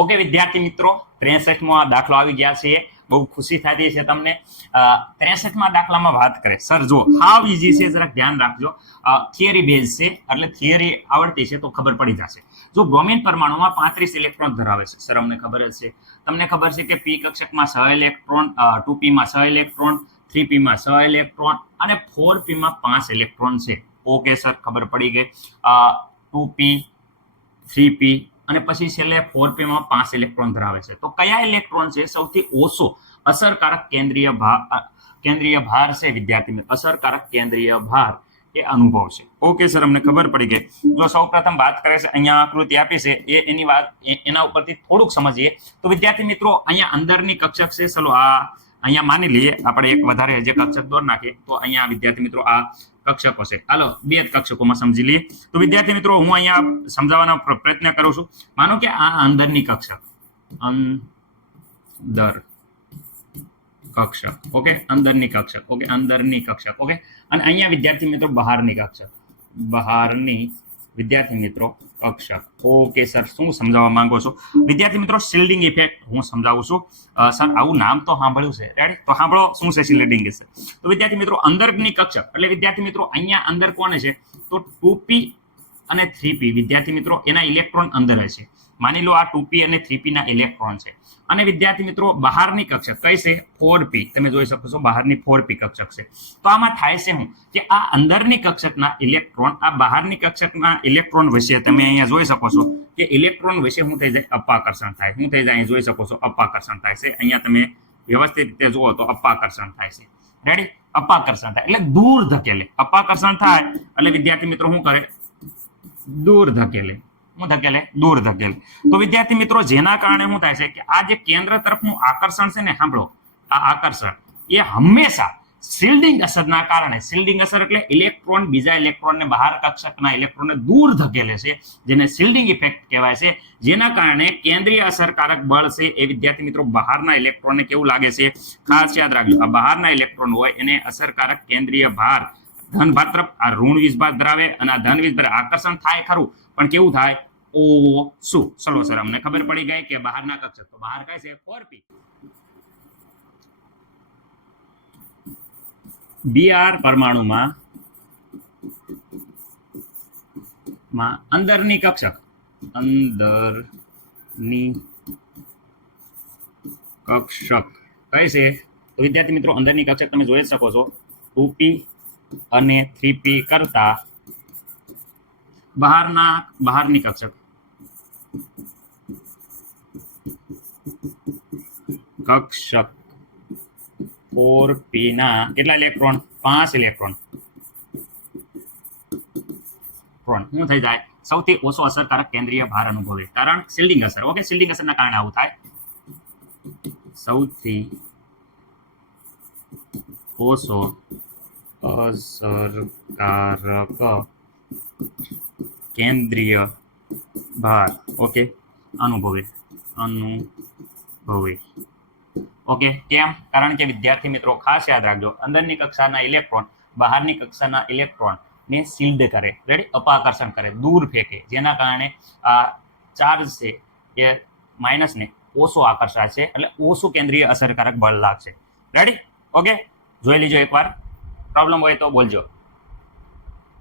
Okay વિદ્યાર્થી મિત્રો, 63માં દાખલો આવી ગયા છે. બહુ ખુશી થતી છે તમને. 63માં દાખલામાં વાત કરે સર, જો હાવ ઈઝી છે, જરાક ધ્યાન રાખજો. થિયરી બેઝ છે, એટલે થિયરી આવડતી છે તો ખબર પડી જશે. જો બ્રોમિન પરમાણુમાં 35 ઇલેક્ટ્રોન ધરાવે છે, સર અમને ખબર જ છે. તમને ખબર છે કે પી કક્ષકમાં 6 ઇલેક્ટ્રોન, 2p માં 6 ઇલેક્ટ્રોન, 3p માં 6 ઇલેક્ટ્રોન અને 4p માં 5 ઇલેક્ટ્રોન છે. ઓકે સર, ખબર પડી ગઈ. 2p, 3p અને પછી છેલ્લે 4p માં 5 ઇલેક્ટ્રોન ધરાવે છે. તો કયા ઇલેક્ટ્રોન છે સૌથી ઓછો અસરકારક કેન્દ્રીય ભાર છે વિદ્યાર્થી મિત્રો? અસરકારક કેન્દ્રીય ભાર એ અનુભવ છે. ઓકે સર, અમને ખબર પડી ગઈ. જો સૌપ્રથમ વાત કરે છે, અહીંયા આકૃતિ આપી છે એના ઉપરથી થોડુંક સમજીએ તો વિદ્યાર્થી મિત્રો, અહીંયા અંદરની કક્ષક છે. ચલો અહીંયા માની લઈએ આપણે એક વધારે જે કક્ષક દોર નાખીએ, તો અહીંયા વિદ્યાર્થી મિત્રો આ કક્ષકો છે. હાલો બે જ કક્ષકોમાં સમજી લઈએ. તો વિદ્યાર્થી મિત્રો, હું અહીંયા સમજાવવાનો પ્રયત્ન કરું છું. માનો કે આ અંદરની કક્ષક, ઓકે, અંદરની કક્ષક, ઓકે, અંદરની કક્ષક, ઓકે. અને અહીંયા વિદ્યાર્થી મિત્રો બહારની કક્ષક, બહારની વિદ્યાર્થી મિત્રો કક્ષક. ઓકે સર, શું સમજાવવા માંગો છો વિદ્યાર્થી મિત્રો? શિલ્ડિંગ ઇફેક્ટ હું સમજાવું છું. સર આવું નામ તો સાંભળ્યું છે, રેડી? તો સાંભળો શું છે શિલ્ડિંગ ઇફેક્ટ. તો વિદ્યાર્થી મિત્રો, અંદરની કક્ષક એટલે વિદ્યાર્થી મિત્રો અહીંયા અંદર કોને છે? તો 2p અને 3p વિદ્યાર્થી મિત્રો એના ઇલેક્ટ્રોન અંદર હશે. માની લો આ 2p અને 3p ના ઇલેક્ટ્રોન છે. અને વિદ્યાર્થી મિત્રો બહારની કક્ષક કઈ છે? 4p. તમે જોઈ શકો છો બહારની 4p કક્ષક છે. તો આમાં થાય છે શું કે આ અંદરની કક્ષકના ઇલેક્ટ્રોન આ બહારની કક્ષકના ઇલેક્ટ્રોન વચ્ચે તમે અહીંયા જોઈ શકો છો કે ઇલેક્ટ્રોન વચ્ચે શું થઈ જાય? અપાકર્ષણ થાય. શું થઈ જાય? અહીં જોઈ શકો છો અપાકર્ષણ થાય છે. અહીંયા તમે વ્યવસ્થિત રીતે જુઓ તો અપાકર્ષણ થાય છે. રેડી? અપાકર્ષણ થાય એટલે દૂર ધકેલે. અપાકર્ષણ થાય એટલે વિદ્યાર્થી મિત્રો શું કરે? દૂર ધકેલે. હું ધકેલે? દૂર ધકેલે. તો વિદ્યાર્થી મિત્રો જેના કારણે શું થાય છે કે આ જે કેન્દ્ર તરફનું આકર્ષણ છે ને, સાંભળો, આ આકર્ષણ એ હંમેશા શિલ્ડિંગ અસરના કારણે, શિલ્ડિંગ અસર એટલે ઇલેક્ટ્રોન બીજા ઇલેક્ટ્રોનને બહાર કક્ષકના ઇલેક્ટ્રોનને દૂર ધકેલે છે, જેને શિલ્ડિંગ ઇફેક્ટ કહેવાય છે. જેના કારણે કેન્દ્રીય અસરકારક બળ છે એ વિદ્યાર્થી મિત્રો બહારના ઇલેક્ટ્રોનને કેવું લાગે છે? ખાસ યાદ રાખજો, આ બહારના ઇલેક્ટ્રોન હોય એને અસરકારક કેન્દ્રીય ભાર ધન ભાર તરફ આ ઋણ વીજભાર ધરાવે અને આ ધન વીજભાર આકર્ષણ થાય ખરું, પણ કેવું થાય? ઓછું. ચલો સર, અમને ખબર પડી ગઈ કે બહારના કક્ષક, તો બહાર કઈ છે? 4p. Br પરમાણુમાં અંદરની કક્ષક, અંદરની કક્ષક કઈ છે? તો વિદ્યાર્થી મિત્રો અંદરની કક્ષક તમે જોઈ શકો છો 2p અને 3p કરતા બહારની કક્ષક 4p ના કેટલા ઇલેક્ટ્રોન? 5 ઇલેક્ટ્રોન. શું થઈ જાય? સૌથી ઓછો અસરકારક કેન્દ્રીય ભાર અનુભવે. કારણ શિલ્ડિંગ અસર. ઓકે, શિલ્ડિંગ અસરના કારણે આવું થાય. સૌથી ઓછો અસરકારક કેન્દ્રીય ભાર, ઓકે, અનુભવે. ઓકે, કેમ? કારણ કે વિદ્યાર્થી મિત્રો ખાસ યાદ રાખજો, અંદરની કક્ષાના ઇલેક્ટ્રોન બહારની કક્ષાના ઇલેક્ટ્રોન ને શિલ્ડ કરે, રેડી? અપાકર્ષણ કરે, દૂર ફેંકે, જેના કારણે આ ચાર્જ છે એ માઇનસને ઓછો આકર્ષાય છે, એટલે ઓછું કેન્દ્રીય અસરકારક બળ લાગશે. રેડી? ઓકે, જોઈ લીજો એકવાર. પ્રોબ્લેમ હોય તો બોલજો.